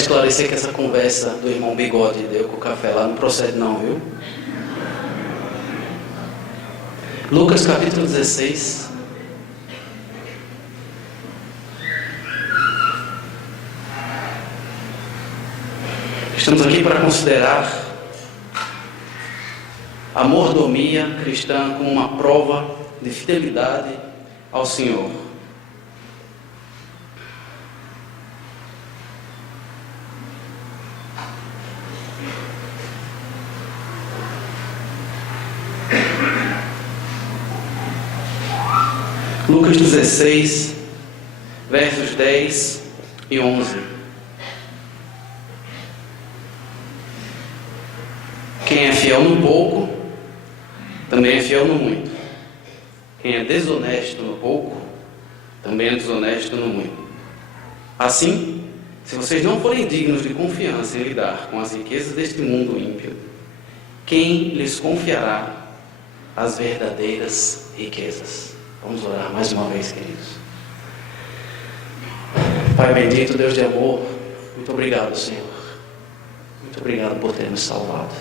esclarecer que essa conversa do irmão Bigode deu com o café lá não procede não, viu? Lucas capítulo 16. Estamos aqui para considerar a mordomia cristã como uma prova de fidelidade ao Senhor. Lucas 16, versos 10 e 11. Quem é fiel no pouco, também é fiel no muito. Quem é desonesto no pouco, também é desonesto no muito. Assim, se vocês não forem dignos de confiança em lidar com as riquezas deste mundo ímpio, quem lhes confiará as verdadeiras riquezas? Vamos orar mais uma vez, queridos. Pai bendito, Deus de amor, muito obrigado, Senhor. Muito obrigado por ter nos salvado.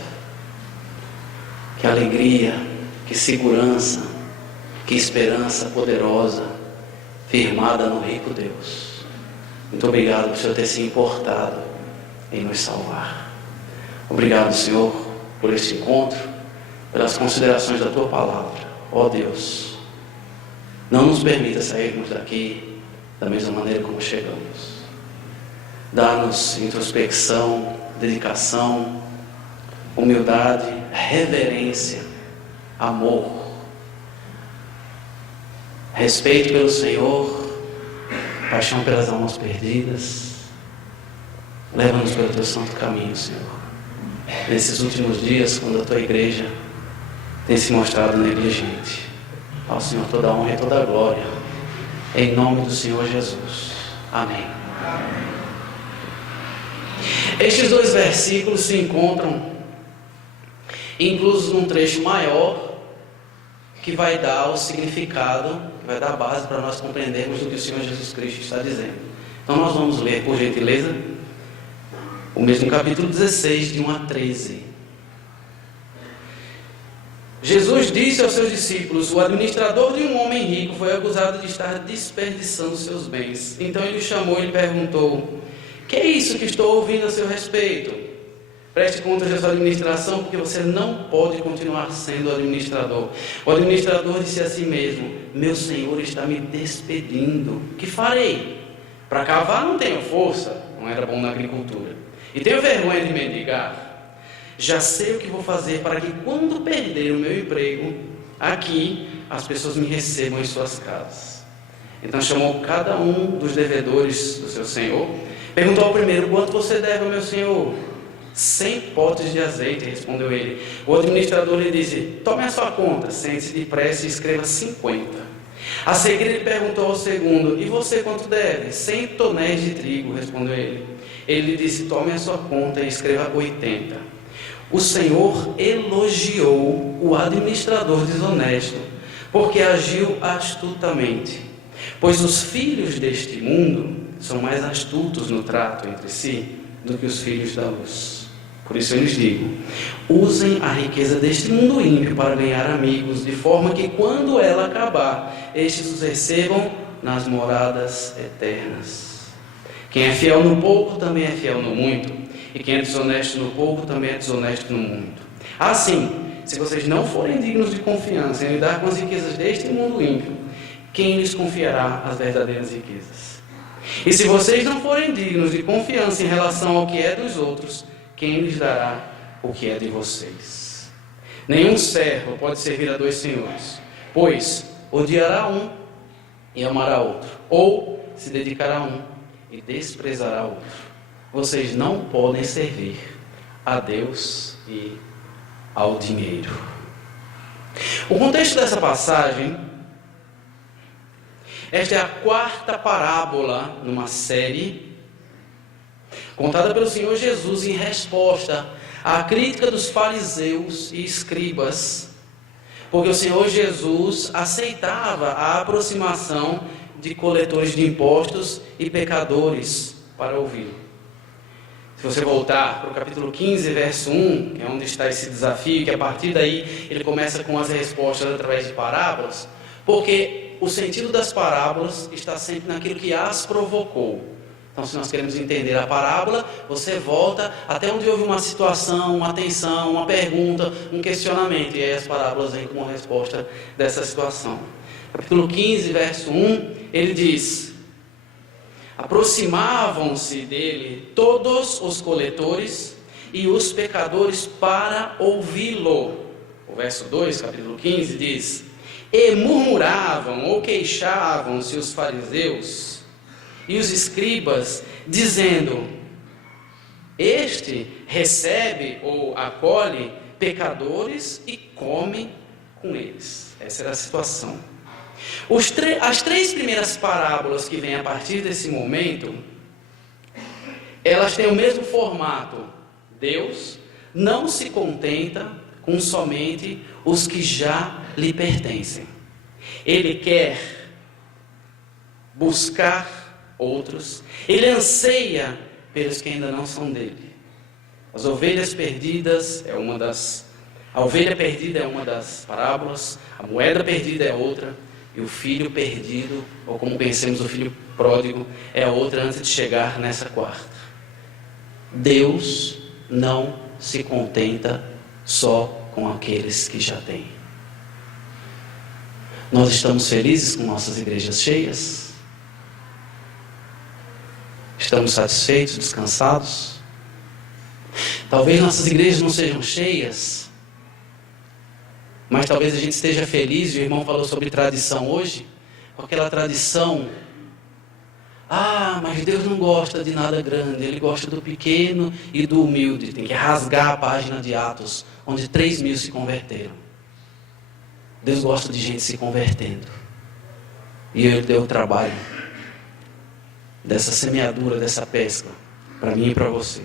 Que alegria, que segurança, que esperança poderosa, firmada no rico Deus. Muito obrigado por o Senhor ter se importado em nos salvar. Obrigado, Senhor, por este encontro, pelas considerações da Tua palavra. Ó Deus, não nos permita sairmos daqui da mesma maneira como chegamos. Dá-nos introspecção, dedicação, humildade, reverência, amor, respeito pelo Senhor, paixão pelas almas perdidas. Leva-nos pelo Teu santo caminho, Senhor. Nesses últimos dias, quando a Tua igreja tem se mostrado negligente, ao Senhor toda a honra e toda a glória, em nome do Senhor Jesus. Amém. Estes dois versículos se encontram inclusos num trecho maior que vai dar o significado, que vai dar a base para nós compreendermos o que o Senhor Jesus Cristo está dizendo. Então nós vamos ler, por gentileza, o mesmo capítulo 16, de 1 a 13. Jesus disse aos seus discípulos: o administrador de um homem rico foi acusado de estar desperdiçando seus bens. Então ele o chamou e lhe perguntou: que é isso que estou ouvindo a seu respeito? Preste contas da sua administração, porque você não pode continuar sendo administrador. O administrador disse a si mesmo: meu senhor está me despedindo. Que farei? Para cavar não tenho força, não era bom na agricultura, e tenho vergonha de mendigar. Já sei o que vou fazer para que, quando perder o meu emprego aqui, as pessoas me recebam em suas casas. Então chamou cada um dos devedores do seu senhor. Perguntou ao primeiro: quanto você deve ao meu senhor? 100 potes de azeite, respondeu ele. O administrador lhe disse: tome a sua conta, sente-se depressa e escreva 50. A seguir ele perguntou ao segundo: e você quanto deve? 100 tonéis de trigo, respondeu ele. Ele lhe disse: tome a sua conta e escreva 80. O Senhor elogiou o administrador desonesto, porque agiu astutamente. Pois os filhos deste mundo são mais astutos no trato entre si do que os filhos da luz. Por isso eu lhes digo: usem a riqueza deste mundo ímpio para ganhar amigos, de forma que, quando ela acabar, estes os recebam nas moradas eternas. Quem é fiel no pouco também é fiel no muito, e quem é desonesto no pouco também é desonesto no muito. Assim, se vocês não forem dignos de confiança em lidar com as riquezas deste mundo ímpio, quem lhes confiará as verdadeiras riquezas? E se vocês não forem dignos de confiança em relação ao que é dos outros, quem lhes dará o que é de vocês? Nenhum servo pode servir a dois senhores, pois odiará um e amará outro, ou se dedicará a um e desprezará outro. Vocês não podem servir a Deus e ao dinheiro. O contexto dessa passagem: esta é a quarta parábola numa série contada pelo Senhor Jesus em resposta à crítica dos fariseus e escribas, porque o Senhor Jesus aceitava a aproximação de coletores de impostos e pecadores para ouvi-lo. Se você voltar para o capítulo 15, verso 1, que é onde está esse desafio, que a partir daí ele começa com as respostas através de parábolas, porque o sentido das parábolas está sempre naquilo que as provocou. Então, se nós queremos entender a parábola, você volta até onde houve uma situação, uma tensão, uma pergunta, um questionamento, e aí as parábolas vêm como resposta dessa situação. Capítulo 15, verso 1, ele diz: aproximavam-se dele todos os coletores e os pecadores para ouvi-lo. O verso 2, capítulo 15, diz: e murmuravam ou queixavam-se os fariseus e os escribas, dizendo: este recebe ou acolhe pecadores e come com eles. Essa era a situação. As três primeiras parábolas que vêm a partir desse momento, elas têm o mesmo formato. Deus não se contenta com somente os que já lhe pertencem. Ele quer buscar outros. Ele anseia pelos que ainda não são dele. As ovelhas perdidas é uma das... A ovelha perdida é uma das parábolas. A moeda perdida é outra. E o filho perdido, ou como conhecemos o filho pródigo, é a outra antes de chegar nessa quarta. Deus não se contenta só com aqueles que já têm. Nós estamos felizes com nossas igrejas cheias? Estamos satisfeitos, descansados? Talvez nossas igrejas não sejam cheias, mas talvez a gente esteja feliz. O irmão falou sobre tradição hoje, com aquela tradição: mas Deus não gosta de nada grande, Ele gosta do pequeno e do humilde. Tem que rasgar a página de Atos, onde 3.000 se converteram. Deus gosta de gente se convertendo, e Ele deu o trabalho dessa semeadura, dessa pesca, para mim e para você.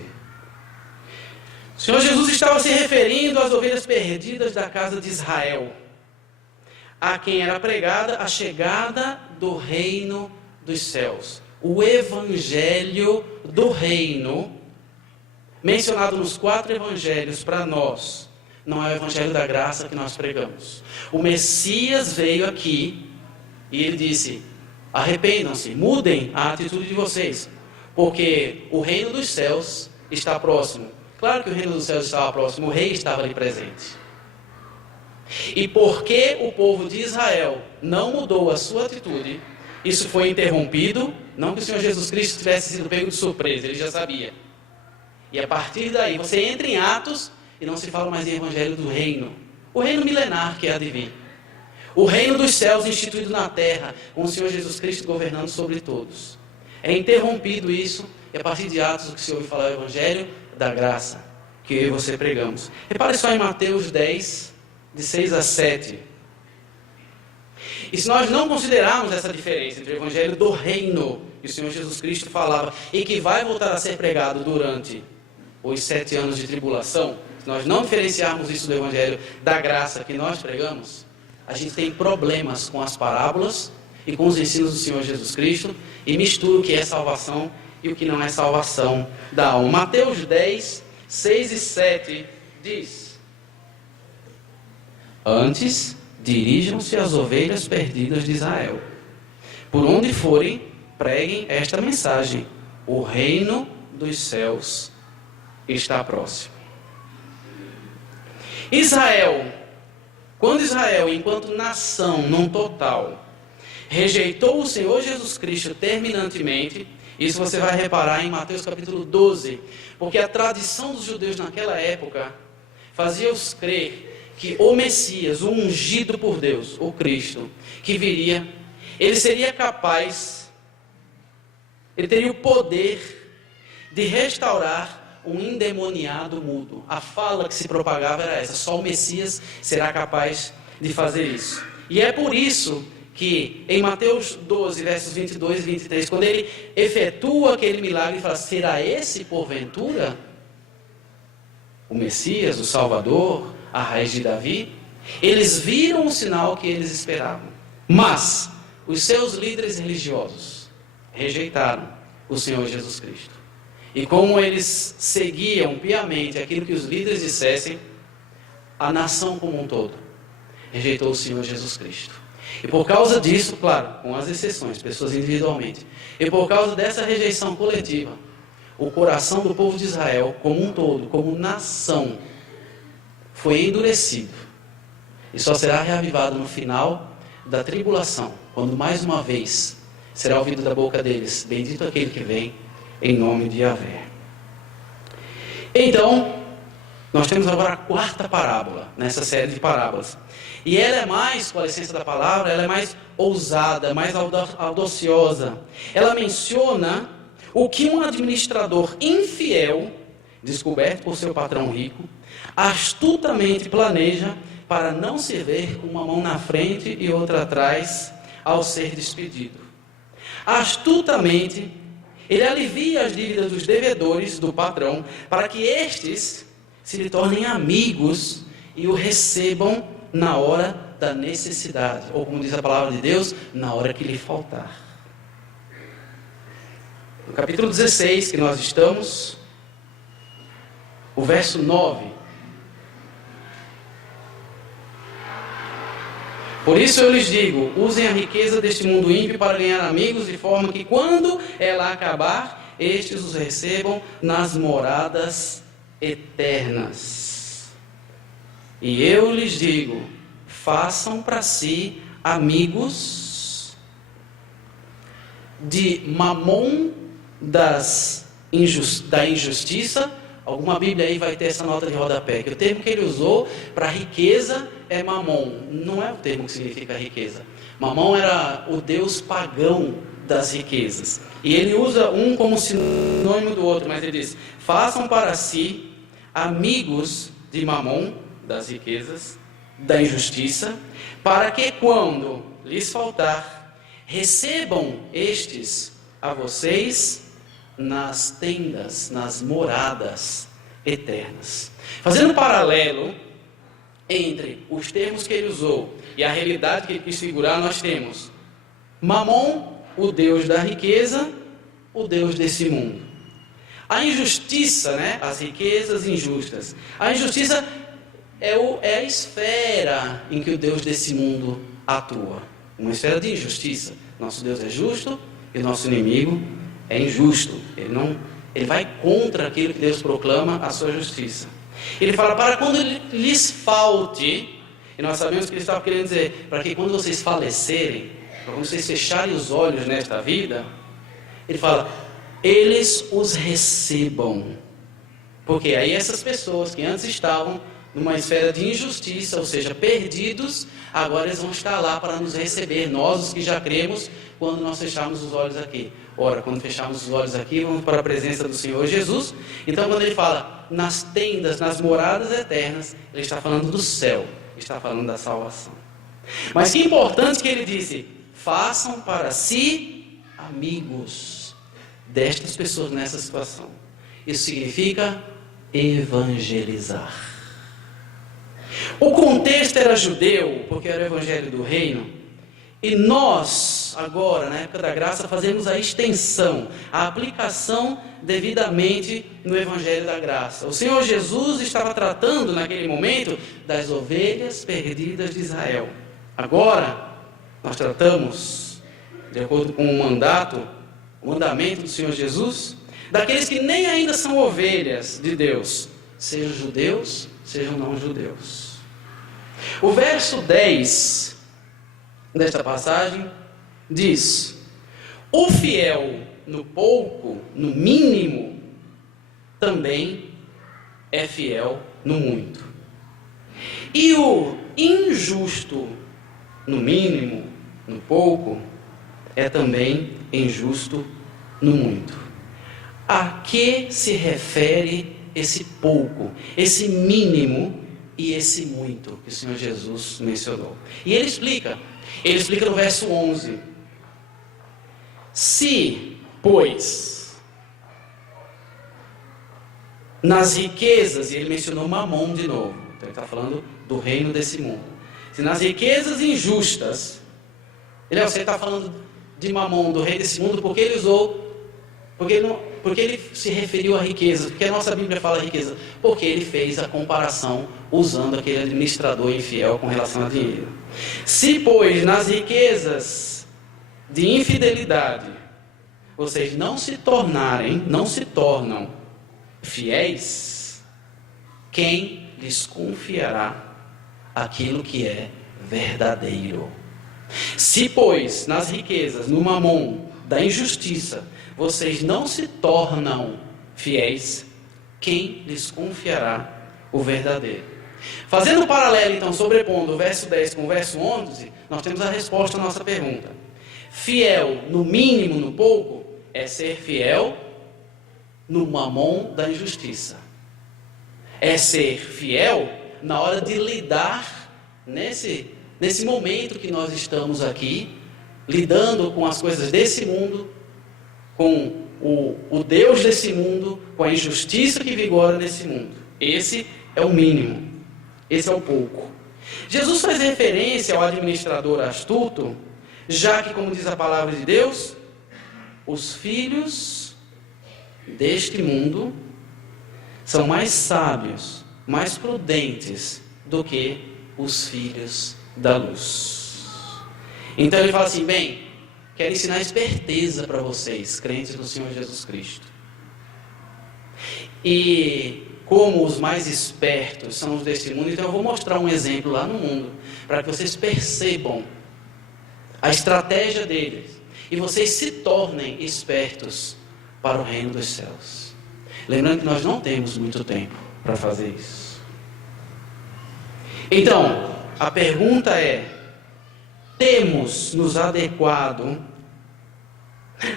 O Senhor Jesus estava se referindo às ovelhas perdidas da casa de Israel, a quem era pregada a chegada do reino dos céus. O evangelho do reino, mencionado nos 4 evangelhos para nós, não é o evangelho da graça que nós pregamos. O Messias veio aqui e ele disse: arrependam-se, mudem a atitude de vocês, porque o reino dos céus está próximo. Claro que o reino dos céus estava próximo, o rei estava ali presente. E porque o povo de Israel não mudou a sua atitude, isso foi interrompido. Não que o Senhor Jesus Cristo tivesse sido pego de surpresa, ele já sabia. E a partir daí, você entra em Atos e não se fala mais em evangelho do reino. O reino milenar que há de vir. O reino dos céus instituído na terra, com o Senhor Jesus Cristo governando sobre todos. É interrompido isso, e a partir de Atos o que se ouve falar é o evangelho da graça, que eu e você pregamos. Repare só em Mateus 10, de 6 a 7. E se nós não considerarmos essa diferença entre o evangelho do reino, que o Senhor Jesus Cristo falava, e que vai voltar a ser pregado durante os 7 anos de tribulação, se nós não diferenciarmos isso do evangelho da graça que nós pregamos, a gente tem problemas com as parábolas e com os ensinos do Senhor Jesus Cristo, e mistura o que é salvação e o que não é salvação da alma. Mateus 10, 6 e 7 diz: antes, dirijam-se às ovelhas perdidas de Israel. Por onde forem, preguem esta mensagem: o reino dos céus está próximo. Quando Israel, enquanto nação, num total, rejeitou o Senhor Jesus Cristo terminantemente, isso você vai reparar em Mateus capítulo 12, porque a tradição dos judeus naquela época fazia-os crer que o Messias, o ungido por Deus, o Cristo, que viria, ele seria capaz, ele teria o poder de restaurar um endemoniado mudo. A fala que se propagava era essa: só o Messias será capaz de fazer isso. E é por isso que em Mateus 12, versos 22 e 23, quando ele efetua aquele milagre e fala: será esse porventura o Messias, o Salvador, a raiz de Davi? Eles viram o sinal que eles esperavam, mas os seus líderes religiosos rejeitaram o Senhor Jesus Cristo. e como eles seguiam piamente aquilo que os líderes dissessem, a nação como um todo rejeitou o Senhor Jesus Cristo. E por causa disso, claro, com as exceções, pessoas individualmente, e por causa dessa rejeição coletiva, o coração do povo de Israel, como um todo, como nação, foi endurecido. E só será reavivado no final da tribulação, quando mais uma vez será ouvido da boca deles: bendito aquele que vem em nome de Yahvé. Então, nós temos agora a quarta parábola nessa série de parábolas. E ela é mais, com a licença da palavra, ela é mais ousada, mais audaciosa. Ela menciona o que um administrador infiel, descoberto por seu patrão rico, astutamente planeja para não se ver com uma mão na frente e outra atrás ao ser despedido. Astutamente, ele alivia as dívidas dos devedores do patrão para que estes se lhe tornem amigos e o recebam na hora da necessidade, ou como diz a palavra de Deus, na hora que lhe faltar. No capítulo 16 que nós estamos, o verso 9: por isso eu lhes digo, usem a riqueza deste mundo ímpio para ganhar amigos, de forma que quando ela acabar, estes os recebam nas moradas eternas. E eu lhes digo, façam para si amigos de mamon da injustiça. Alguma Bíblia aí vai ter essa nota de rodapé, que o termo que ele usou para riqueza é mamon. Não é o termo que significa riqueza. Mamon era o deus pagão das riquezas. E ele usa um como sinônimo do outro, mas ele diz: façam para si amigos de mamon, das riquezas, da injustiça, para que quando lhes faltar, recebam estes a vocês nas tendas, nas moradas eternas. Fazendo paralelo entre os termos que ele usou e a realidade que ele quis figurar, nós temos Mamon, o deus da riqueza, o deus desse mundo. A injustiça, as riquezas injustas. A injustiça é a esfera em que o Deus desse mundo atua. Uma esfera de injustiça. Nosso Deus é justo e nosso inimigo é injusto. Ele vai contra aquilo que Deus proclama, a sua justiça. Ele fala, para quando lhes falte, e nós sabemos que ele estava querendo dizer, para que quando vocês falecerem, para quando vocês fecharem os olhos nesta vida, ele fala, eles os recebam. Porque aí essas pessoas que antes estavam numa esfera de injustiça, ou seja, perdidos, agora eles vão estar lá para nos receber, nós os que já cremos, quando nós fecharmos os olhos aqui. Ora, quando fecharmos os olhos aqui, vamos para a presença do Senhor Jesus. Então, quando ele fala nas tendas, nas moradas eternas, ele está falando do céu, está falando da salvação. Mas que importante que ele disse, façam para si amigos destas pessoas nessa situação. Isso significa evangelizar. O contexto era judeu, porque era o evangelho do reino, e nós, agora, na época da graça, fazemos a extensão, a aplicação devidamente no evangelho da graça. O Senhor Jesus estava tratando naquele momento das ovelhas perdidas de Israel. Agora, nós tratamos, de acordo com o mandamento do Senhor Jesus, daqueles que nem ainda são ovelhas de Deus, sejam judeus, sejam não judeus. O verso 10 desta passagem diz, o fiel no pouco, no mínimo, também é fiel no muito. E o injusto no mínimo, no pouco, é também injusto no muito. A que se refere esse pouco, esse mínimo e esse muito que o Senhor Jesus mencionou? E ele explica no verso 11. Se, pois, nas riquezas, e ele mencionou mamon de novo, então ele está falando do reino desse mundo. Se nas riquezas injustas, você está falando de mamon, do rei desse mundo, porque ele usou, Porque ele se referiu a riqueza? Porque a nossa Bíblia fala riqueza? Porque ele fez a comparação usando aquele administrador infiel com relação a dinheiro. Se, pois, nas riquezas de infidelidade, vocês não se tornam fiéis, quem lhes confiará aquilo que é verdadeiro? Se, pois, nas riquezas, no mamon da injustiça, vocês não se tornam fiéis, quem lhes confiará o verdadeiro? Fazendo um paralelo, então, sobrepondo o verso 10 com o verso 11, nós temos a resposta à nossa pergunta. Fiel no mínimo, no pouco, é ser fiel no mamon da injustiça. É ser fiel na hora de lidar nesse momento que nós estamos aqui, lidando com as coisas desse mundo, com o Deus desse mundo, com a injustiça que vigora nesse mundo. Esse é o mínimo, esse é o pouco. Jesus faz referência ao administrador astuto, já que, como diz a palavra de Deus, os filhos deste mundo são mais sábios, mais prudentes do que os filhos da luz. Então ele fala assim: bem, quero ensinar esperteza para vocês, crentes do Senhor Jesus Cristo. E como os mais espertos são os deste mundo, então eu vou mostrar um exemplo lá no mundo, para que vocês percebam a estratégia deles e vocês se tornem espertos para o reino dos céus. Lembrando que nós não temos muito tempo para fazer isso. Então, a pergunta é: temos nos adequado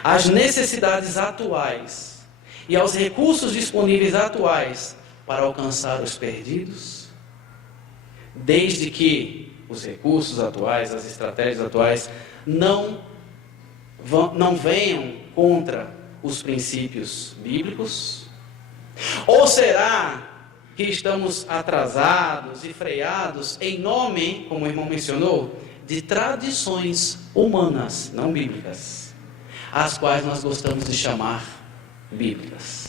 às necessidades atuais e aos recursos disponíveis atuais para alcançar os perdidos? Desde que os recursos atuais, as estratégias atuais não venham contra os princípios bíblicos? Ou será que estamos atrasados e freados em nome, como o irmão mencionou, de tradições humanas, não bíblicas, as quais nós gostamos de chamar bíblicas?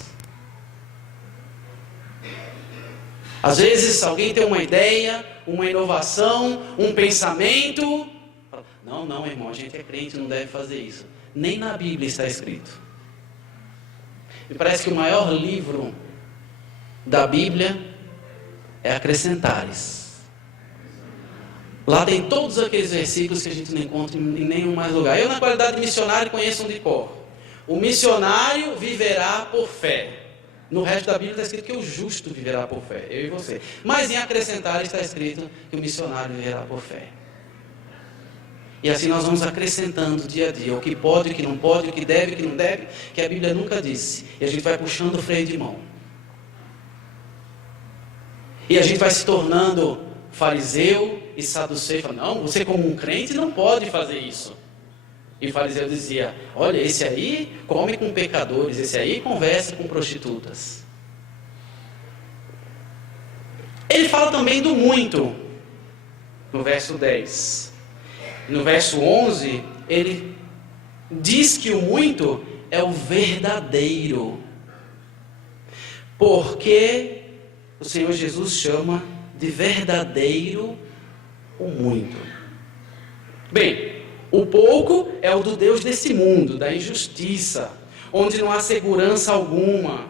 Às vezes alguém tem uma ideia, uma inovação, um pensamento. Não, irmão, a gente é crente, não deve fazer isso. Nem na Bíblia está escrito. Me parece que o maior livro da Bíblia é Acrescentares. Lá tem todos aqueles versículos que a gente não encontra em nenhum mais lugar. Eu, na qualidade de missionário, conheço um de cor. O missionário viverá por fé. No resto da Bíblia está escrito que o justo viverá por fé, eu e você. Mas em Acrescentares está escrito que o missionário viverá por fé. E assim nós vamos acrescentando dia a dia o que pode, o que não pode, o que deve, o que não deve, que a Bíblia nunca disse. E a gente vai puxando o freio de mão. E a gente vai se tornando fariseu e saduceu. Fala: não, você como um crente não pode fazer isso. E o fariseu dizia: olha, esse aí come com pecadores, esse aí conversa com prostitutas. Ele fala também do muito, no verso 10. No verso 11, ele diz que o muito é o verdadeiro. Porque o Senhor Jesus chama de verdadeiro o muito. Bem, o pouco é o do Deus desse mundo, da injustiça, onde não há segurança alguma.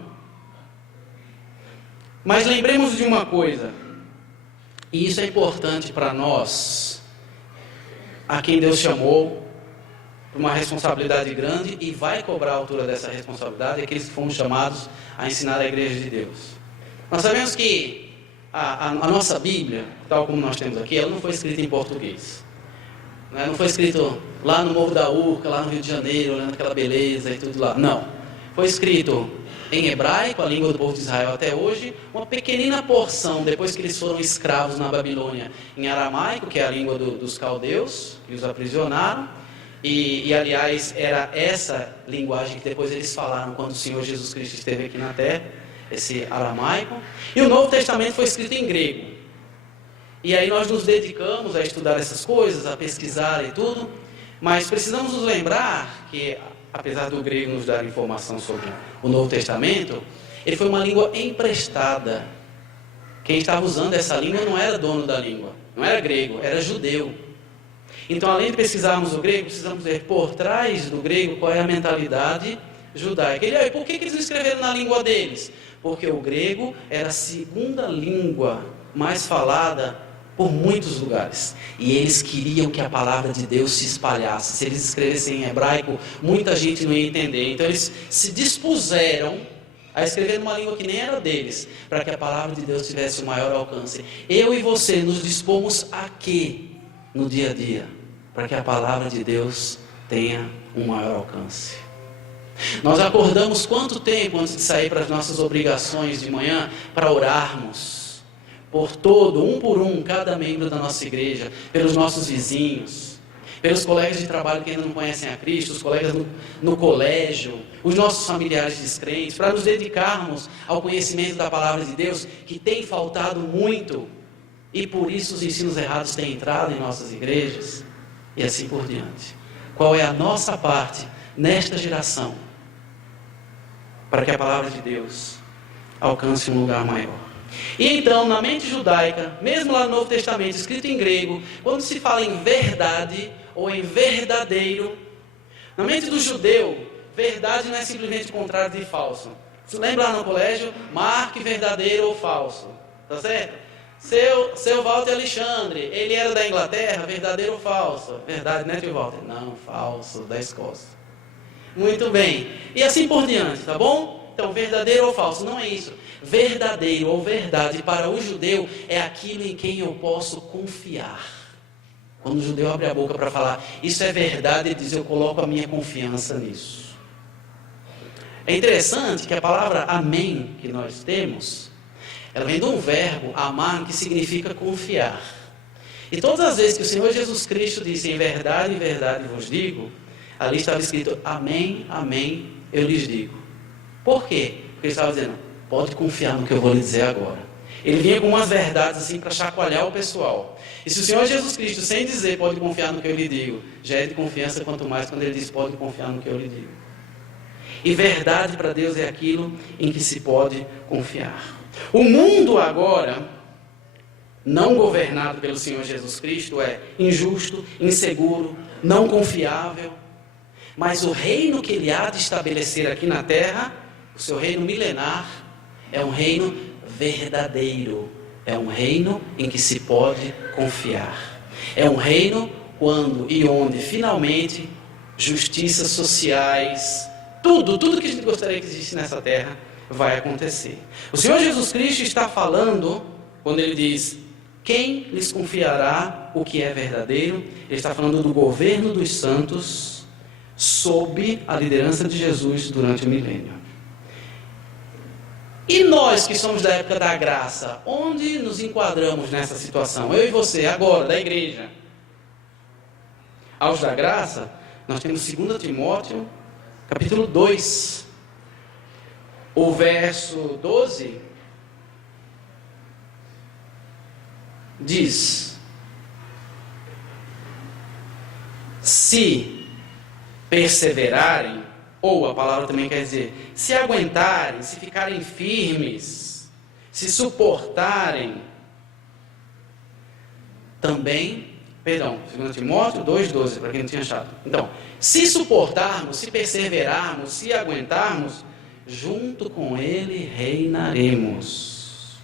Mas lembremos de uma coisa, e isso é importante para nós, a quem Deus chamou para uma responsabilidade grande e vai cobrar a altura dessa responsabilidade, aqueles que fomos chamados a ensinar a igreja de Deus. Nós sabemos que a nossa Bíblia, tal como nós temos aqui, ela não foi escrita em português. Não foi escrito lá no Morro da Urca, lá no Rio de Janeiro, olhando aquela beleza e tudo lá. Não. Foi escrito em hebraico, a língua do povo de Israel até hoje, uma pequenina porção, depois que eles foram escravos na Babilônia, em aramaico, que é a língua dos caldeus, que os aprisionaram. E aliás, era essa linguagem que depois eles falaram quando o Senhor Jesus Cristo esteve aqui na terra, esse aramaico. E o Novo Testamento foi escrito em grego. E aí nós nos dedicamos a estudar essas coisas, a pesquisar e tudo, mas precisamos nos lembrar que apesar do grego nos dar informação sobre o Novo Testamento, ele foi uma língua emprestada. Quem estava usando essa língua não era dono da língua, não era grego, era judeu. Então, além de pesquisarmos o grego, precisamos ver por trás do grego qual é a mentalidade judaica. E por que eles não escreveram na língua deles? Porque o grego era a segunda língua mais falada por muitos lugares. E eles queriam que a palavra de Deus se espalhasse. Se eles escrevessem em hebraico, muita gente não ia entender. Então, eles se dispuseram a escrever numa língua que nem era deles, para que a palavra de Deus tivesse o maior alcance. Eu e você nos dispomos a quê no dia a dia? Para que a palavra de Deus tenha um maior alcance. Nós acordamos quanto tempo antes de sair para as nossas obrigações de manhã para orarmos por todo, um por um, cada membro da nossa igreja, pelos nossos vizinhos, pelos colegas de trabalho que ainda não conhecem a Cristo, os colegas no colégio, os nossos familiares descrentes, para nos dedicarmos ao conhecimento da palavra de Deus, que tem faltado muito, e por isso os ensinos errados têm entrado em nossas igrejas, e assim por diante. Qual é a nossa parte nesta geração, para que a palavra de Deus alcance um lugar maior? E então, na mente judaica, mesmo lá no Novo Testamento, escrito em grego, quando se fala em verdade ou em verdadeiro, na mente do judeu, verdade não é simplesmente o contrário de falso. Você lembra lá no colégio? Marque verdadeiro ou falso. Tá certo? Seu Walter Alexandre, ele era da Inglaterra, verdadeiro ou falso? Verdade, né, tio Walter? Não, falso, da Escócia. Muito bem. E assim por diante, tá bom? Então, verdadeiro ou falso? Não é isso. Verdadeiro ou verdade para o judeu é aquilo em quem eu posso confiar. Quando o judeu abre a boca para falar, isso é verdade, ele diz, eu coloco a minha confiança nisso. É interessante que a palavra amém que nós temos, ela vem de um verbo, amar, que significa confiar. E todas as vezes que o Senhor Jesus Cristo disse, em verdade vos digo, ali estava escrito, amém, amém, eu lhes digo. Por quê? Porque ele estava dizendo, pode confiar no que eu vou lhe dizer agora. Ele vinha com umas verdades assim para chacoalhar o pessoal. E se o Senhor Jesus Cristo, sem dizer pode confiar no que eu lhe digo, já é de confiança, quanto mais quando ele diz pode confiar no que eu lhe digo. E verdade para Deus é aquilo em que se pode confiar. O mundo agora, não governado pelo Senhor Jesus Cristo, é injusto, inseguro, não confiável. Mas o reino que Ele há de estabelecer aqui na terra, o seu reino milenar, é um reino verdadeiro. É um reino em que se pode confiar. É um reino quando e onde finalmente justiças sociais, tudo que a gente gostaria que existisse nessa terra, vai acontecer. O Senhor Jesus Cristo está falando, quando Ele diz, quem lhes confiará o que é verdadeiro? Ele está falando do governo dos santos, sob a liderança de Jesus durante o milênio. E nós que somos da época da graça, onde nos enquadramos nessa situação? Eu e você, agora, da igreja. Aos da graça, nós temos 2 Timóteo, capítulo 2. O verso 12 diz: se perseverarem, ou a palavra também quer dizer, se aguentarem, se ficarem firmes, se suportarem, também, 2 Timóteo 2,12, para quem não tinha achado. Então, se suportarmos, se perseverarmos, se aguentarmos, junto com Ele reinaremos.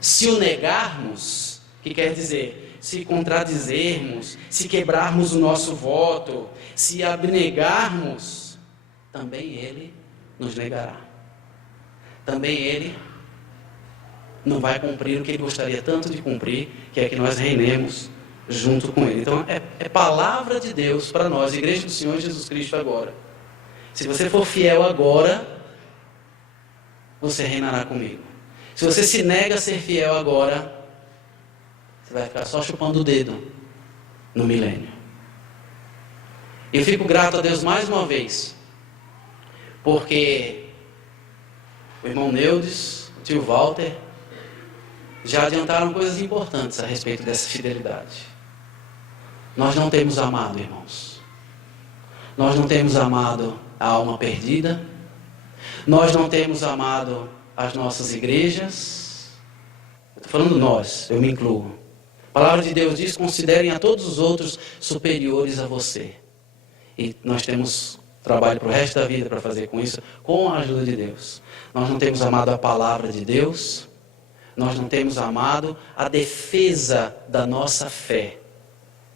Se o negarmos, que quer dizer, se contradizermos, se quebrarmos o nosso voto, se abnegarmos, também Ele nos negará. Também Ele não vai cumprir o que Ele gostaria tanto de cumprir, que é que nós reinemos junto com Ele. Então, é palavra de Deus para nós, Igreja do Senhor Jesus Cristo agora. Se você for fiel agora, você reinará comigo. Se você se nega a ser fiel agora, você vai ficar só chupando o dedo no milênio. Eu fico grato a Deus mais uma vez, porque o irmão Neudes, o tio Walter, já adiantaram coisas importantes a respeito dessa fidelidade. Nós não temos amado, irmãos. Nós não temos amado a alma perdida. Nós não temos amado as nossas igrejas. Eu estou falando nós, eu me incluo. A palavra de Deus diz: considerem a todos os outros superiores a você. E nós temos trabalho para o resto da vida para fazer com isso, com a ajuda de Deus. Nós não temos amado a palavra de Deus. Nós não temos amado a defesa da nossa fé,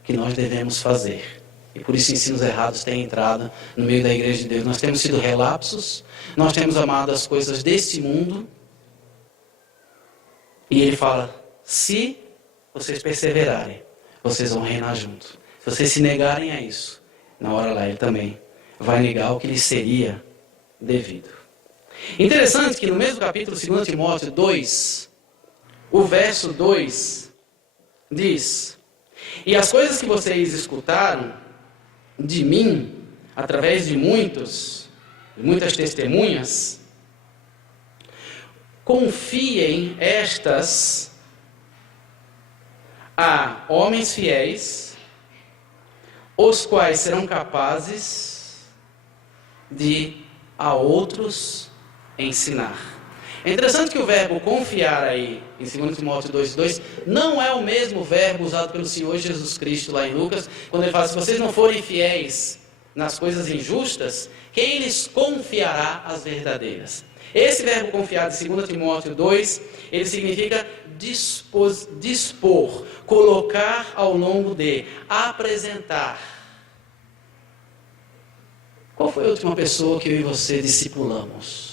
que nós devemos fazer. E por isso ensinos errados têm entrado no meio da igreja de Deus. Nós temos sido relapsos, nós temos amado as coisas deste mundo. E ele fala: se vocês perseverarem, vocês vão reinar junto. Se vocês se negarem a isso, na hora lá ele também vai negar o que lhe seria devido. Interessante que no mesmo capítulo 2 Timóteo 2, o verso 2 diz: e as coisas que vocês escutaram de mim, através de muitas testemunhas, confiem estas a homens fiéis, os quais serão capazes de a outros ensinar. É interessante que o verbo confiar aí, em 2 Timóteo 2,2, não é o mesmo verbo usado pelo Senhor Jesus Cristo lá em Lucas, quando ele fala: se vocês não forem fiéis nas coisas injustas, quem lhes confiará as verdadeiras? Esse verbo confiar de 2 Timóteo 2, ele significa dispor, colocar ao longo de, apresentar. Qual foi a última pessoa que eu e você discipulamos?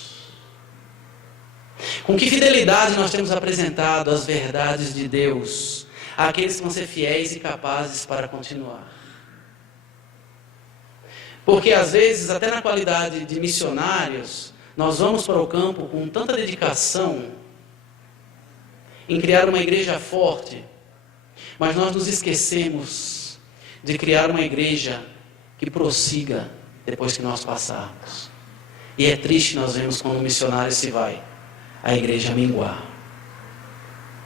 Com que fidelidade nós temos apresentado as verdades de Deus àqueles que vão ser fiéis e capazes para continuar? Porque às vezes, até na qualidade de missionários, nós vamos para o campo com tanta dedicação em criar uma igreja forte, mas nós nos esquecemos de criar uma igreja que prossiga depois que nós passarmos. E é triste nós vemos quando o missionário se vai, a igreja minguar.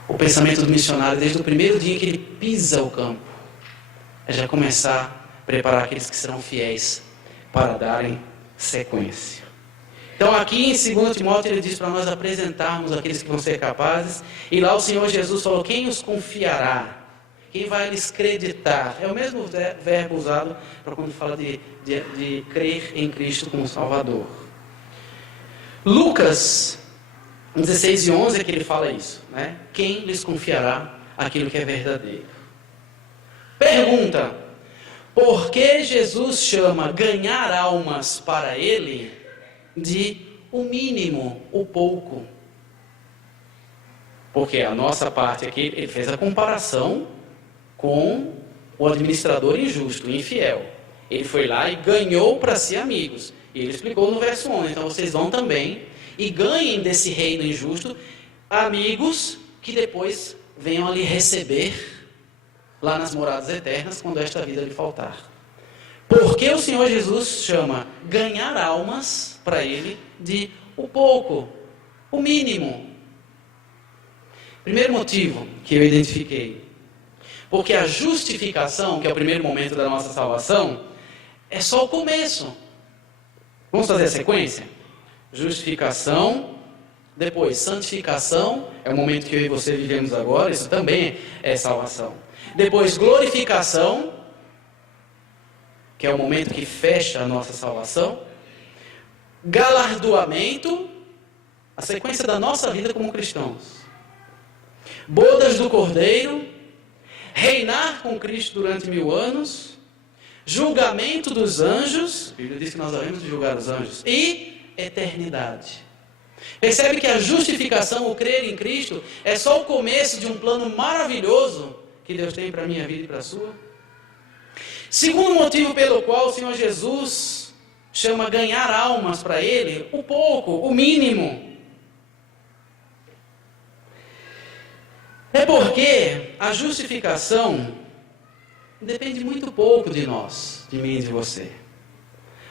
O pensamento do missionário, desde o primeiro dia que ele pisa o campo, é já começar a preparar aqueles que serão fiéis para darem sequência. Então aqui em 2 Timóteo ele diz para nós apresentarmos aqueles que vão ser capazes, e lá o Senhor Jesus falou: quem os confiará? Quem vai lhes creditar? É o mesmo verbo usado para quando fala de crer em Cristo como Salvador. Lucas 16:11 é que ele fala isso, né? Quem lhes confiará aquilo que é verdadeiro? Pergunta: por que Jesus chama ganhar almas para ele de o mínimo, o pouco? Porque a nossa parte aqui, ele fez a comparação com o administrador injusto, infiel. Ele foi lá e ganhou para si amigos. E ele explicou no verso 11: então vocês vão também e ganhem desse reino injusto amigos que depois venham a lhe receber lá nas moradas eternas, quando esta vida lhe faltar. Porque o Senhor Jesus chama ganhar almas para ele de o pouco, o mínimo. Primeiro motivo que eu identifiquei: porque a justificação, que é o primeiro momento da nossa salvação, é só o começo. Vamos fazer a sequência? Justificação, depois santificação, é o momento que eu e você vivemos agora, isso também é salvação. Depois glorificação, que é o momento que fecha a nossa salvação. Galardoamento, a sequência da nossa vida como cristãos. Bodas do Cordeiro, reinar com Cristo durante 1000 anos, julgamento dos anjos, a Bíblia diz que nós havemos de julgar os anjos, e eternidade. Percebe que a justificação, o crer em Cristo, é só o começo de um plano maravilhoso que Deus tem para a minha vida e para a sua. Segundo motivo pelo qual o Senhor Jesus chama ganhar almas para Ele, o pouco, o mínimo. É porque a justificação depende muito pouco de nós, de mim e de você.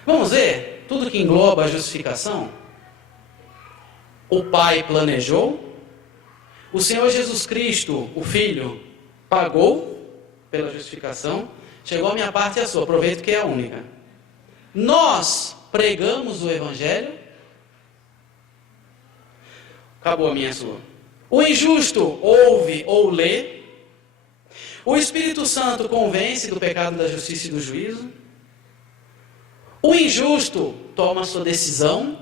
Vamos ver tudo que engloba a justificação? O Pai planejou, o Senhor Jesus Cristo, o Filho, pagou pela justificação. Chegou a minha parte e a sua, aproveito que é a única. Nós pregamos o Evangelho? Acabou a minha sua. O injusto ouve ou lê? O Espírito Santo convence do pecado, da justiça e do juízo? O injusto toma a sua decisão?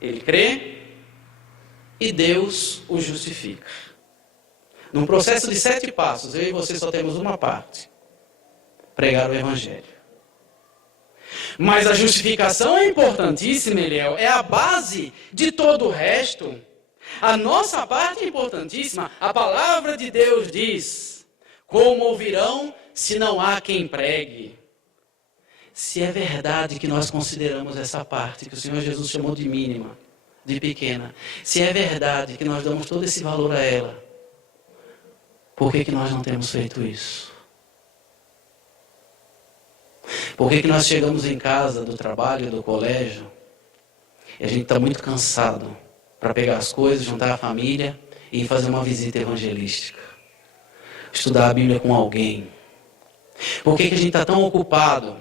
Ele crê e Deus o justifica. Num processo de 7 passos, eu e você só temos uma parte: pregar o Evangelho. Mas a justificação é importantíssima, Eliel, é a base de todo o resto. A nossa parte é importantíssima. A palavra de Deus diz: como ouvirão se não há quem pregue? Se é verdade que nós consideramos essa parte, que o Senhor Jesus chamou de mínima, de pequena, se é verdade que nós damos todo esse valor a ela, por que nós não temos feito isso? Por que nós chegamos em casa, do trabalho, do colégio, e a gente está muito cansado para pegar as coisas, juntar a família e fazer uma visita evangelística? Estudar a Bíblia com alguém. Por que a gente está tão ocupado,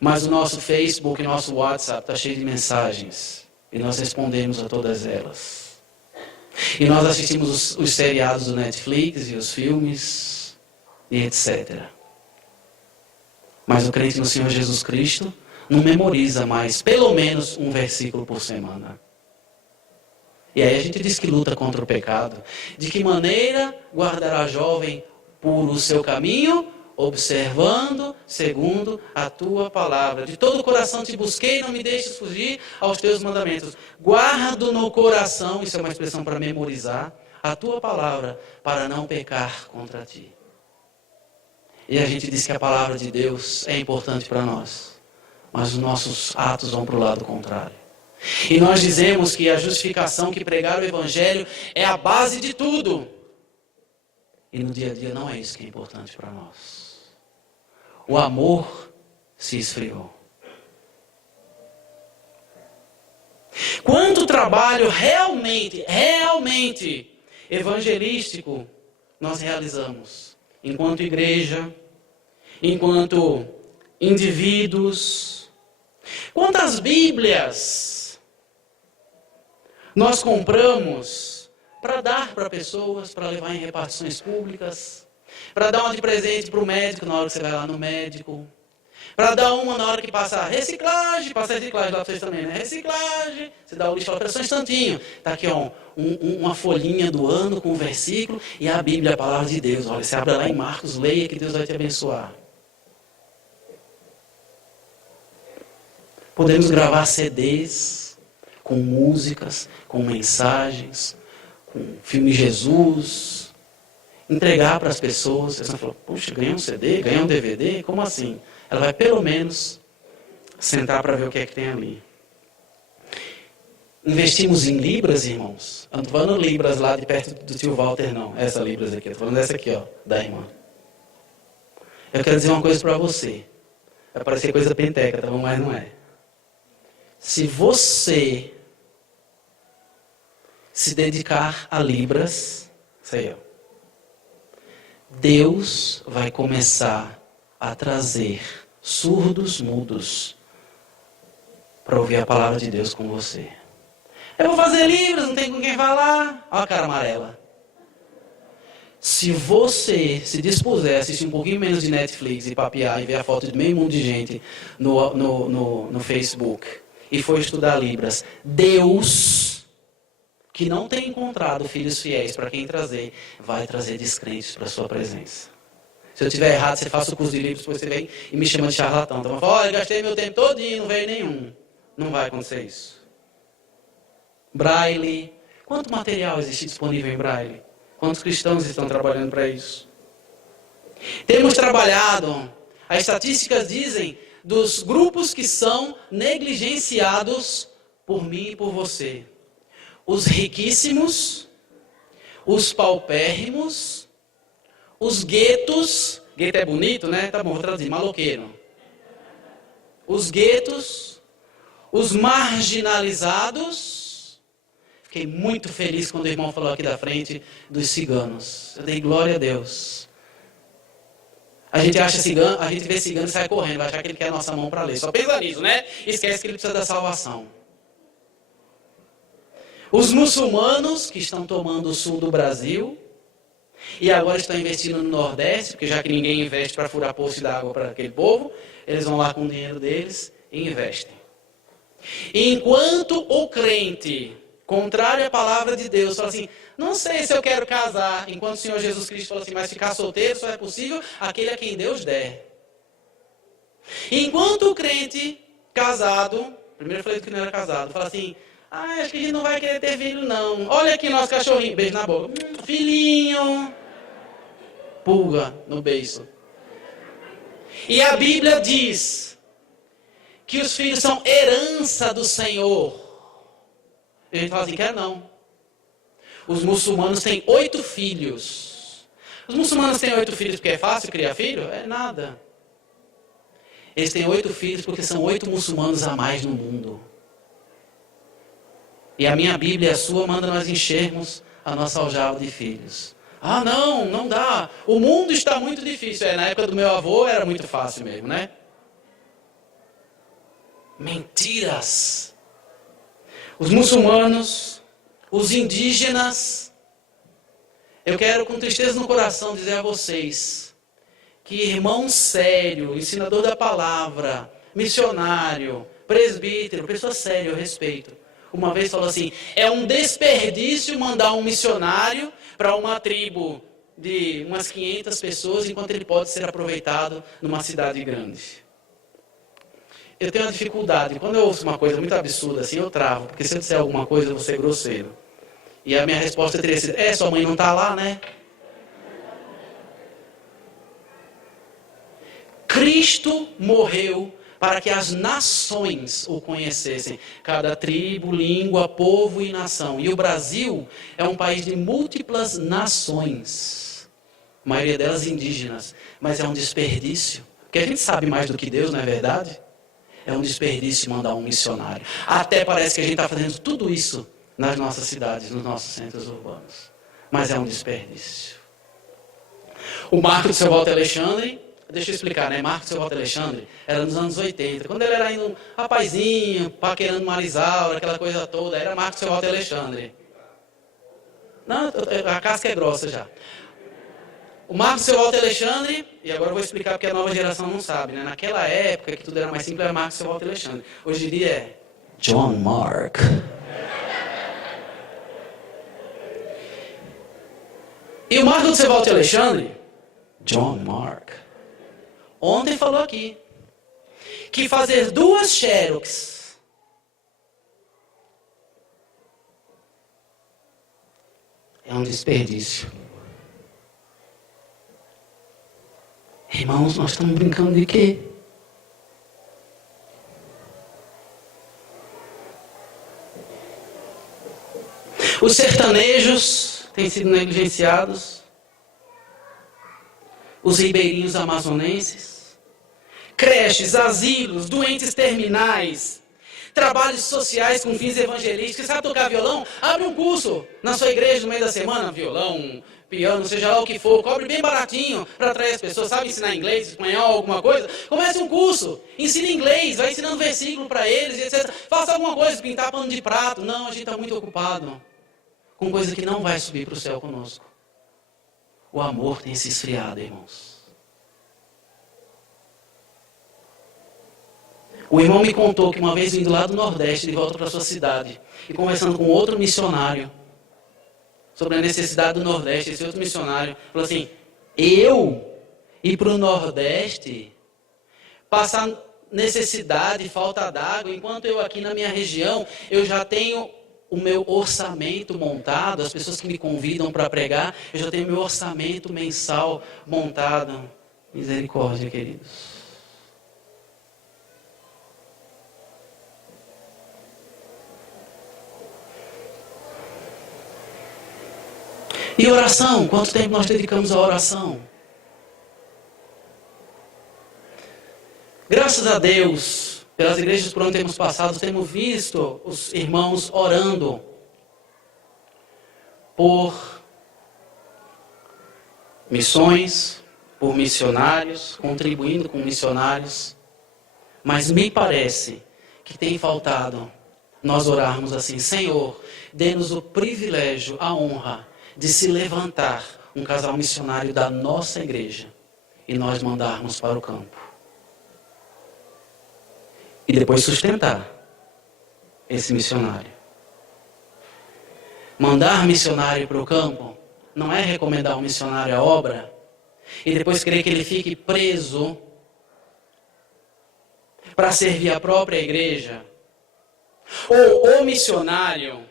mas o nosso Facebook, nosso WhatsApp está cheio de mensagens e nós respondemos a todas elas? E nós assistimos os seriados do Netflix e os filmes e etc. Mas o crente no Senhor Jesus Cristo não memoriza mais pelo menos um versículo por semana. E aí a gente diz que luta contra o pecado. De que maneira guardará jovem puro o seu caminho? Observando segundo a tua palavra. De todo o coração te busquei, não me deixes fugir aos teus mandamentos. Guardo no coração, isso é uma expressão para memorizar, a tua palavra, para não pecar contra ti. E a gente diz que a palavra de Deus é importante para nós, mas os nossos atos vão para o lado contrário. E nós dizemos que a justificação, que pregar o Evangelho é a base de tudo. E no dia a dia não é isso que é importante para nós. O amor se esfriou. Quanto trabalho realmente evangelístico nós realizamos enquanto igreja, enquanto indivíduos? Quantas Bíblias nós compramos para dar para pessoas, para levar em repartições públicas, para dar uma de presente para o médico na hora que você vai lá no médico, para dar uma na hora que passa reciclagem, passa reciclagem lá para vocês também, né? Reciclagem, você dá o lixo lá para só um instantinho. Está aqui, ó, uma folhinha do ano com um versículo e a Bíblia, a palavra de Deus. Olha, você abre lá em Marcos, leia que Deus vai te abençoar. Podemos gravar CDs com músicas, com mensagens, com filme Jesus, entregar para as pessoas. Você fala, puxa, ganhei um CD, ganhei um DVD, como assim? Ela vai pelo menos sentar para ver o que é que tem ali. Investimos em Libras, irmãos. Eu não estou falando Libras lá de perto do tio Walter, não. Essa Libras aqui, eu estou falando dessa aqui, ó, da irmã. Eu quero dizer uma coisa para você. Vai parecer coisa penteca, tá bom? Mas não é. Se você se dedicar a Libras, isso aí, ó, Deus vai começar a trazer surdos, mudos, para ouvir a palavra de Deus com você. Eu vou fazer Libras, não tem com quem falar. Olha a cara amarela. Se você se dispuser a assistir um pouquinho menos de Netflix e papear e ver a foto de meio mundo de gente no Facebook e for estudar Libras, Deus, que não tem encontrado filhos fiéis para quem trazer, vai trazer descrentes para a sua presença. Se eu estiver errado, você faça o curso de Libras, depois você vem e me chama de charlatão. Então, eu falo, olha, eu gastei meu tempo todinho, não veio nenhum. Não vai acontecer isso. Braille. Quanto material existe disponível em Braille? Quantos cristãos estão trabalhando para isso? Temos trabalhado, as estatísticas dizem, dos grupos que são negligenciados por mim e por você. Os riquíssimos, os paupérrimos, os guetos. Gueto é bonito, né? Tá bom, vou traduzir, maloqueiro. Os guetos, os marginalizados. Fiquei muito feliz quando o irmão falou aqui da frente dos ciganos. Eu dei glória a Deus. A gente acha cigano, a gente vê cigano e sai correndo, vai achar que ele quer a nossa mão para ler. Só pensa nisso, né? Esquece que ele precisa da salvação. Os muçulmanos que estão tomando o sul do Brasil e agora estão investindo no Nordeste, porque já que ninguém investe para furar poço de água para aquele povo, eles vão lá com o dinheiro deles e investem. Enquanto o crente, contrário à palavra de Deus, fala assim, não sei se eu quero casar, enquanto o Senhor Jesus Cristo fala assim, mas ficar solteiro só é possível aquele a quem Deus der. Enquanto o crente casado, primeiro eu falei que não era casado, fala assim, acho que a gente não vai querer ter filho não. Olha aqui nosso cachorrinho, beijo na boca. Filhinho. Pulga no beiço. E a Bíblia diz que os filhos são herança do Senhor. E a gente fala assim, quer não. Os muçulmanos têm 8 filhos. Os muçulmanos têm 8 filhos porque é fácil criar filho? É nada. Eles têm 8 filhos porque são 8 muçulmanos a mais no mundo. E a minha Bíblia e a sua manda nós enchermos a nossa aljava de filhos. Ah, não dá. O mundo está muito difícil. Na época do meu avô era muito fácil mesmo, né? Mentiras. Os muçulmanos, os indígenas. Eu quero com tristeza no coração dizer a vocês que irmão sério, ensinador da palavra, missionário, presbítero, pessoa séria, eu respeito. Uma vez falou assim, é um desperdício mandar um missionário para uma tribo de umas 500 pessoas, enquanto ele pode ser aproveitado numa cidade grande. Eu tenho uma dificuldade, quando eu ouço uma coisa muito absurda assim, eu travo, porque se eu disser alguma coisa, eu vou ser grosseiro. E a minha resposta teria sido, sua mãe não está lá, né? Cristo morreu para que as nações o conhecessem. Cada tribo, língua, povo e nação. E o Brasil é um país de múltiplas nações. A maioria delas indígenas. Mas é um desperdício. Porque a gente sabe mais do que Deus, não é verdade? É um desperdício mandar um missionário. Até parece que a gente está fazendo tudo isso nas nossas cidades, nos nossos centros urbanos. Mas é um desperdício. O Marco do Seu Walter Alexandre... Deixa eu explicar, né? Marco Seu Walter Alexandre era nos anos 80. Quando ele era ainda um rapazinho, paquerando Marisaura, aquela coisa toda, era Marco Seu Walter Alexandre. Não, a casca é grossa já. O Marco Seu Walter Alexandre, e agora eu vou explicar porque a nova geração não sabe, né? Naquela época que tudo era mais simples, era Marco Seu Walter Alexandre. Hoje em dia é John Mark. E o Marco do Seu Walter Alexandre, John Mark, ontem falou aqui que fazer 2 xerox é um desperdício. Irmãos, nós estamos brincando de quê? Os sertanejos têm sido negligenciados. Os ribeirinhos amazonenses, creches, asilos, doentes terminais, trabalhos sociais com fins evangelísticos. Você sabe tocar violão? Abre um curso na sua igreja no meio da semana, violão, piano, seja lá o que for, cobre bem baratinho para atrair as pessoas. Sabe ensinar inglês, espanhol, alguma coisa? Comece um curso, ensine inglês, vai ensinando versículo para eles, etc. Faça alguma coisa, pintar pano de prato. Não, a gente está muito ocupado com coisa que não vai subir para o céu conosco. O amor tem se esfriado, irmãos. O irmão me contou que uma vez vindo lá do Nordeste, de volta para sua cidade, e conversando com outro missionário sobre a necessidade do Nordeste, esse outro missionário falou assim, eu ir para o Nordeste, passar necessidade, falta d'água, enquanto eu aqui na minha região, eu já tenho o meu orçamento montado, as pessoas que me convidam para pregar, eu já tenho meu orçamento mensal montado. Misericórdia, queridos. E oração? Quanto tempo nós dedicamos à oração? Graças a Deus, pelas igrejas por onde temos passado, temos visto os irmãos orando por missões, por missionários, contribuindo com missionários, mas me parece que tem faltado nós orarmos assim: Senhor, dê-nos o privilégio, a honra de se levantar um casal missionário da nossa igreja e nós mandarmos para o campo. E depois sustentar esse missionário. Mandar missionário para o campo não é recomendar um missionário à obra e depois querer que ele fique preso para servir a própria igreja. Ou o missionário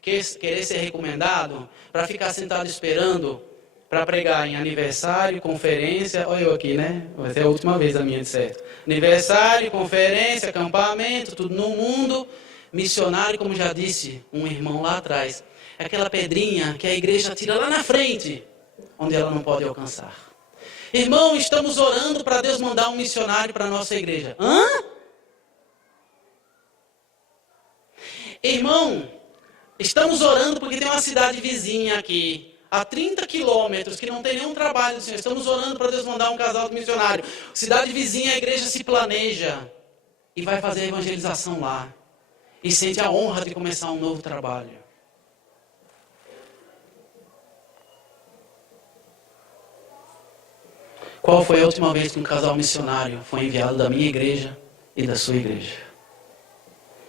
querer ser recomendado para ficar sentado esperando para pregar em aniversário, conferência. Olha eu aqui, né? Vai ser a última vez a minha, de certo. Aniversário, conferência, acampamento, tudo no mundo. Missionário, como já disse um irmão lá atrás, é aquela pedrinha que a igreja tira lá na frente, onde ela não pode alcançar. Irmão, estamos orando para Deus mandar um missionário para a nossa igreja. Hã? Irmão, estamos orando porque tem uma cidade vizinha aqui, a 30 quilômetros, que não tem nenhum trabalho do Senhor. Estamos orando para Deus mandar um casal de missionário. Cidade vizinha, a igreja se planeja e vai fazer a evangelização lá. E sente a honra de começar um novo trabalho. Qual foi a última vez que um casal missionário foi enviado da minha igreja e da sua igreja?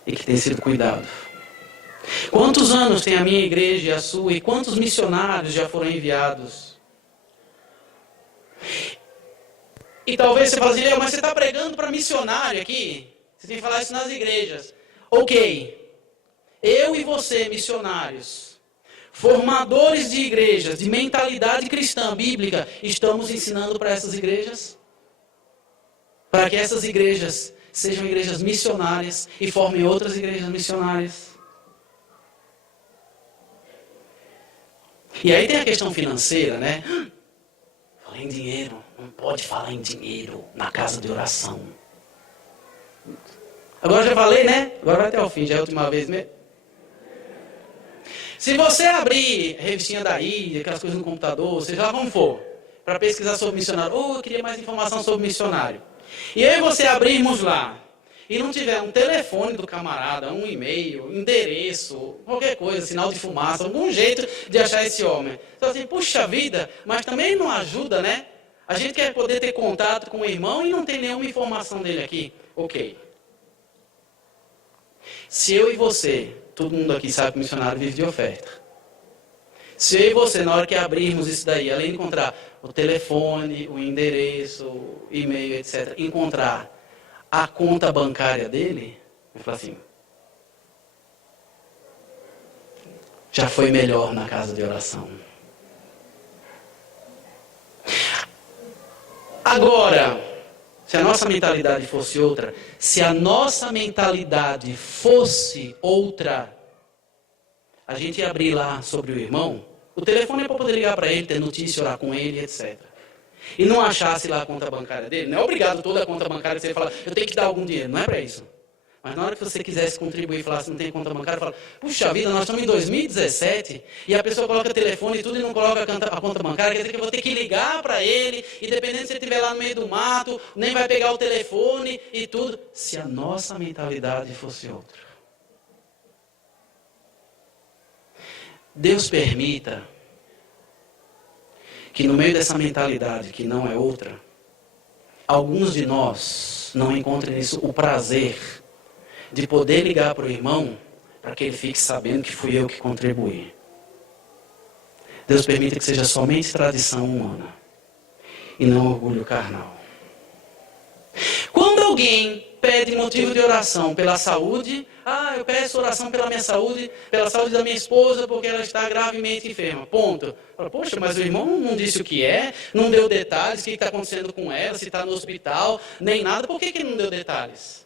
E que tem sido cuidado? Quantos anos tem a minha igreja e a sua? E quantos missionários já foram enviados? E talvez você fale assim: mas você está pregando para missionário aqui? Você tem que falar isso nas igrejas. Ok. Eu e você, missionários, formadores de igrejas, de mentalidade cristã, bíblica, estamos ensinando para essas igrejas? Para que essas igrejas sejam igrejas missionárias e formem outras igrejas missionárias? E aí tem a questão financeira, né? Falei em dinheiro, não pode falar em dinheiro na casa de oração. Agora já falei, né? Agora vai até o fim, já é a última vez mesmo. Se você abrir revistinha daí, aquelas coisas no computador, seja lá como for, para pesquisar sobre missionário, ou eu queria mais informação sobre missionário. E aí você abrirmos lá, e não tiver um telefone do camarada, um e-mail, endereço, qualquer coisa, sinal de fumaça, algum jeito de achar esse homem. Então assim, puxa vida, mas também não ajuda, né? A gente quer poder ter contato com o irmão e não tem nenhuma informação dele aqui. Ok. Se eu e você, todo mundo aqui sabe que o missionário vive de oferta. Se eu e você, na hora que abrirmos isso daí, além de encontrar o telefone, o endereço, o e-mail, etc., encontrar a conta bancária dele, eu falo assim: já foi melhor na casa de oração. Agora, se a nossa mentalidade fosse outra, se a nossa mentalidade fosse outra, a gente ia abrir lá sobre o irmão, o telefone é para poder ligar para ele, ter notícia, orar com ele, etc. E não achasse lá a conta bancária dele, não é obrigado toda a conta bancária você falar, eu tenho que dar algum dinheiro, não é para isso. Mas na hora que você quisesse contribuir e falasse, não tem conta bancária, fala, puxa vida, nós estamos em 2017, e a pessoa coloca telefone e tudo e não coloca a conta bancária, quer dizer que eu vou ter que ligar para ele, e dependendo se ele estiver lá no meio do mato, nem vai pegar o telefone e tudo. Se a nossa mentalidade fosse outra. Deus permita que no meio dessa mentalidade que não é outra, alguns de nós não encontrem nisso o prazer de poder ligar para o irmão para que ele fique sabendo que fui eu que contribuí. Deus permita que seja somente tradição humana e não orgulho carnal. Quando alguém pede motivo de oração pela saúde, eu peço oração pela minha saúde, pela saúde da minha esposa, porque ela está gravemente enferma. Ponto. Fala, poxa, mas o irmão não disse o que é, não deu detalhes, o que está acontecendo com ela, se está no hospital, nem nada. Por que não deu detalhes?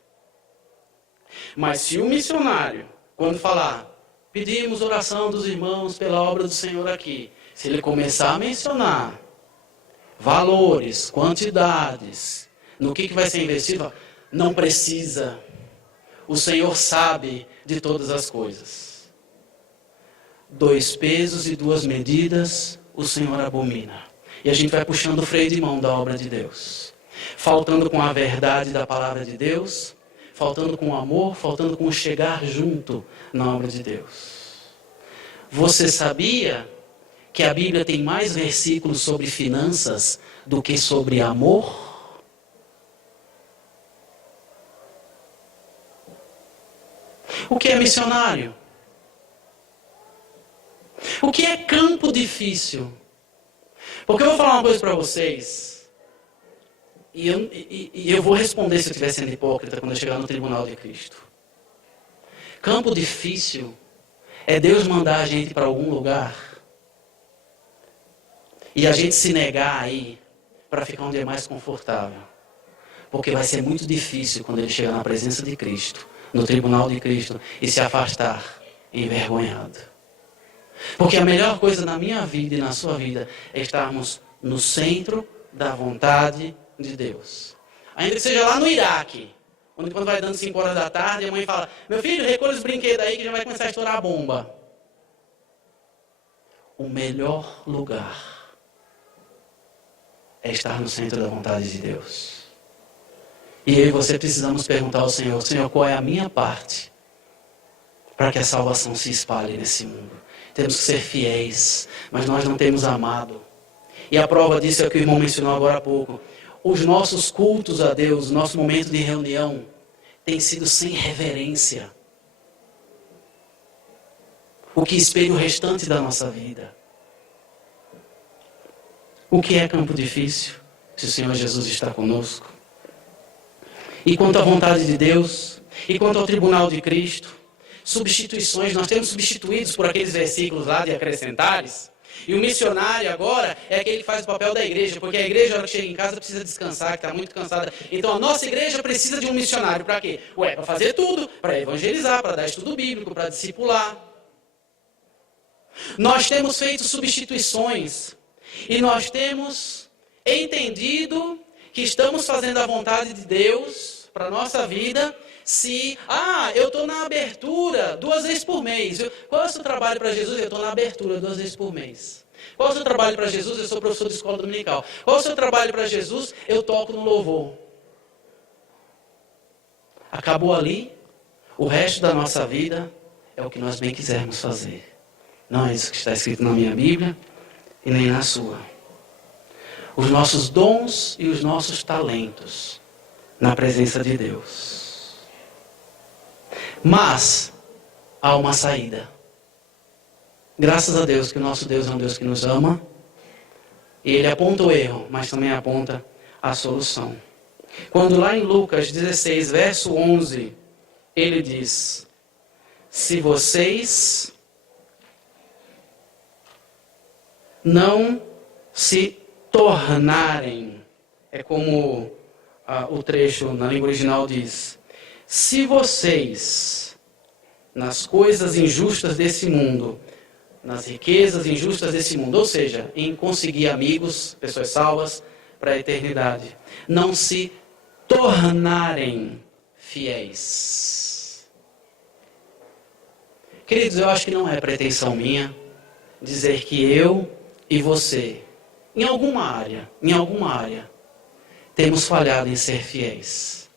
Mas se o missionário, quando falar, pedimos oração dos irmãos pela obra do Senhor aqui, se ele começar a mencionar valores, quantidades, no que vai ser investido, não precisa. O Senhor sabe de todas as coisas. 2 pesos e 2 medidas, o Senhor abomina. E a gente vai puxando o freio de mão da obra de Deus. Faltando com a verdade da palavra de Deus, faltando com o amor, faltando com o chegar junto na obra de Deus. Você sabia que a Bíblia tem mais versículos sobre finanças do que sobre amor? O que é missionário? O que é campo difícil? Porque eu vou falar uma coisa para vocês, e eu vou responder se eu estiver sendo hipócrita quando eu chegar no tribunal de Cristo. Campo difícil é Deus mandar a gente para algum lugar e a gente se negar aí para ficar onde é mais confortável. Porque vai ser muito difícil quando ele chegar na presença de Cristo, no tribunal de Cristo, e se afastar envergonhado. Porque a melhor coisa na minha vida e na sua vida é estarmos no centro da vontade de Deus. Ainda que seja lá no Iraque, onde quando vai dando 5 horas da tarde, a mãe fala: meu filho, recolhe os brinquedos aí que já vai começar a estourar a bomba. O melhor lugar é estar no centro da vontade de Deus. E eu e você precisamos perguntar ao Senhor: Senhor, qual é a minha parte para que a salvação se espalhe nesse mundo? Temos que ser fiéis, mas nós não temos amado. E a prova disso é o que o irmão mencionou agora há pouco. Os nossos cultos a Deus, nosso momento de reunião, tem sido sem reverência. O que espelha o restante da nossa vida. O que é campo difícil, se o Senhor Jesus está conosco? E quanto à vontade de Deus, e quanto ao tribunal de Cristo, substituições, nós temos substituídos por aqueles versículos lá de acrescentares. E o missionário agora é aquele que faz o papel da igreja, porque a igreja, na hora que chega em casa, precisa descansar, que está muito cansada. Então a nossa igreja precisa de um missionário. Para quê? Para fazer tudo, para evangelizar, para dar estudo bíblico, para discipular. Nós temos feito substituições e nós temos entendido que estamos fazendo a vontade de Deus para a nossa vida. Se, eu estou na abertura 2 vezes por mês. Qual é o seu trabalho para Jesus? Eu estou na abertura 2 vezes por mês. Qual é o seu trabalho para Jesus? Eu sou professor de escola dominical. Qual é o seu trabalho para Jesus? Eu toco no louvor. Acabou ali. O resto da nossa vida é o que nós bem quisermos fazer. Não é isso que está escrito na minha Bíblia e nem na sua. Os nossos dons e os nossos talentos na presença de Deus. Mas há uma saída. Graças a Deus que o nosso Deus é um Deus que nos ama. E Ele aponta o erro, mas também aponta a solução. Quando lá em Lucas 16, verso 11, Ele diz: se vocês não se tornarem, é como o trecho na língua original diz, se vocês, nas coisas injustas desse mundo, nas riquezas injustas desse mundo, ou seja, em conseguir amigos, pessoas salvas para a eternidade, não se tornarem fiéis. Queridos, eu acho que não é pretensão minha dizer que eu e você, em alguma área, temos falhado em ser fiéis.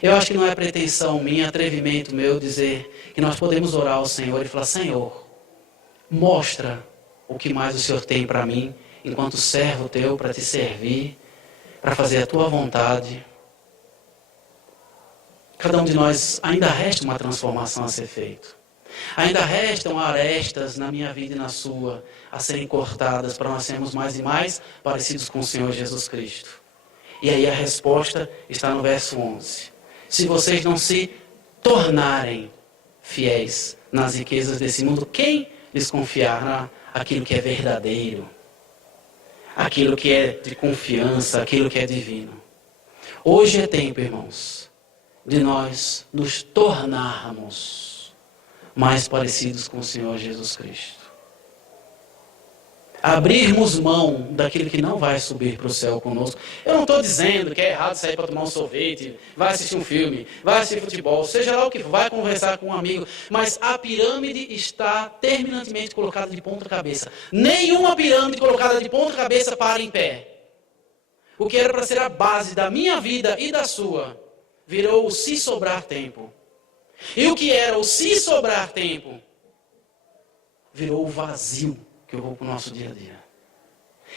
Eu acho que não é pretensão minha, atrevimento meu dizer que nós podemos orar ao Senhor e falar: Senhor, mostra o que mais o Senhor tem para mim, enquanto servo teu, para te servir, para fazer a tua vontade. Cada um de nós ainda resta uma transformação a ser feita. Ainda restam arestas na minha vida e na sua a serem cortadas para nós sermos mais e mais parecidos com o Senhor Jesus Cristo. E aí a resposta está no verso 11. Se vocês não se tornarem fiéis nas riquezas desse mundo, quem lhes confiará aquilo que é verdadeiro? Aquilo que é de confiança, aquilo que é divino. Hoje é tempo, irmãos, de nós nos tornarmos mais parecidos com o Senhor Jesus Cristo. Abrirmos mão daquilo que não vai subir para o céu conosco. Eu não estou dizendo que é errado sair para tomar um sorvete, vai assistir um filme, vai assistir futebol, seja lá o que for, vai conversar com um amigo, mas a pirâmide está terminantemente colocada de ponta cabeça. Nenhuma pirâmide colocada de ponta cabeça para em pé. O que era para ser a base da minha vida e da sua, virou o se sobrar tempo. E o que era o se sobrar tempo, virou o vazio que eu vou para o nosso dia a dia.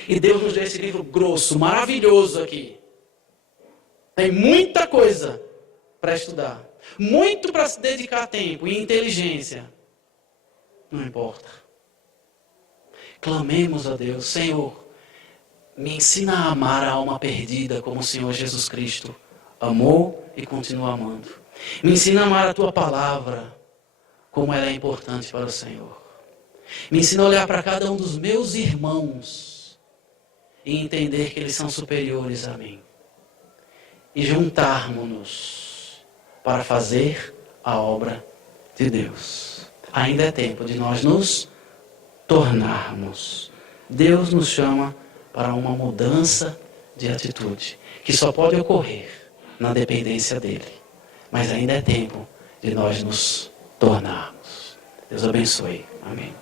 E Deus nos deu esse livro grosso, maravilhoso aqui. Tem muita coisa para estudar. Muito para se dedicar tempo e inteligência. Não importa. Clamemos a Deus, Senhor, me ensina a amar a alma perdida como o Senhor Jesus Cristo amou e continua amando. Me ensina a amar a Tua palavra como ela é importante para o Senhor. Me ensina a olhar para cada um dos meus irmãos e entender que eles são superiores a mim. E juntarmos-nos para fazer a obra de Deus. Ainda é tempo de nós nos tornarmos. Deus nos chama para uma mudança de atitude, que só pode ocorrer na dependência dEle. Mas ainda é tempo de nós nos tornarmos. Deus abençoe. Amém.